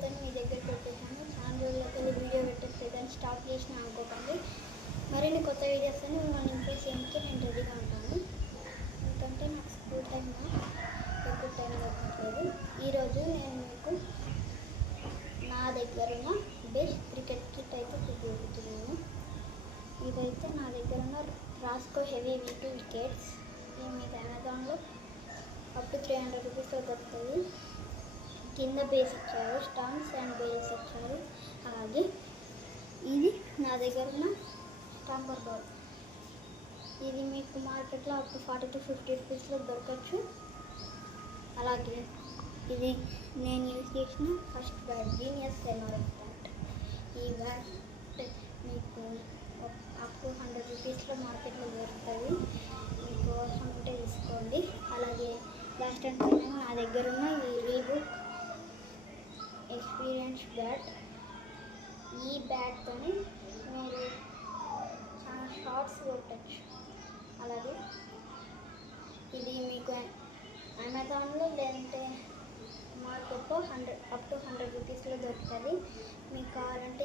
వీడియోతో మీ దగ్గరికి వచ్చేసాను. చాలా రోజులకి వీడియో పెట్టేదాన్ని స్టాప్ చేసిన అనుకోకండి. మరిన్ని కొత్త వీడియోస్ అని మిమ్మల్ని ఇంప్రెస్ చేయడానికి నేను రెడీగా ఉంటాను. ఎందుకంటే నాకు స్కూల్ టైంలో ఎక్కువ టైం దొరకట్లేదు. ఈరోజు నేను మీకు నా దగ్గర ఉన్న బెస్ట్ క్రికెట్ కిట్ అయితే చూపిస్తున్నాను. ఇదైతే నా దగ్గర ఉన్న రాస్కో హెవీ వీక్ వికెట్స్. ఇది మీకు అమెజాన్లో అప్ టు 300 రూపీస్లో దొరుకుతుంది. కింద బేస్ ఇచ్చారు, స్టాంప్స్ అండ్ బేల్స్ ఇచ్చారు. అలాగే ఇది నా దగ్గర ఉన్న స్టాంపర్ బాల్. ఇది మీకు మార్కెట్లో అప్ టు 40 to 50 రూపీస్లో దొరకచ్చు. అలాగే ఇది నేను యూజ్ చేసిన first bat, genius NRF bat. ఈ బ్యాట్ మీకు అప్ టు 100 రూపీస్లో మార్కెట్లో దొరుకుతుంది. మీకు అవసరం ఉంటే తీసుకోండి. అలాగే లాస్ట్ అండ్ ఫైనల్ నా దగ్గర ఉన్న ఈ రీబుక్ ఎక్స్పీరియన్స్ బ్యాట్. ఈ బ్యాట్తో మీరు చాలా షార్ట్స్ కొట్టచ్చు. అలాగే ఇది మీకు అమెజాన్లో లేదంటే మార్కెట్లో అప్ టు 100 రూపీస్లో దొరుకుతుంది. మీకు కావాలంటే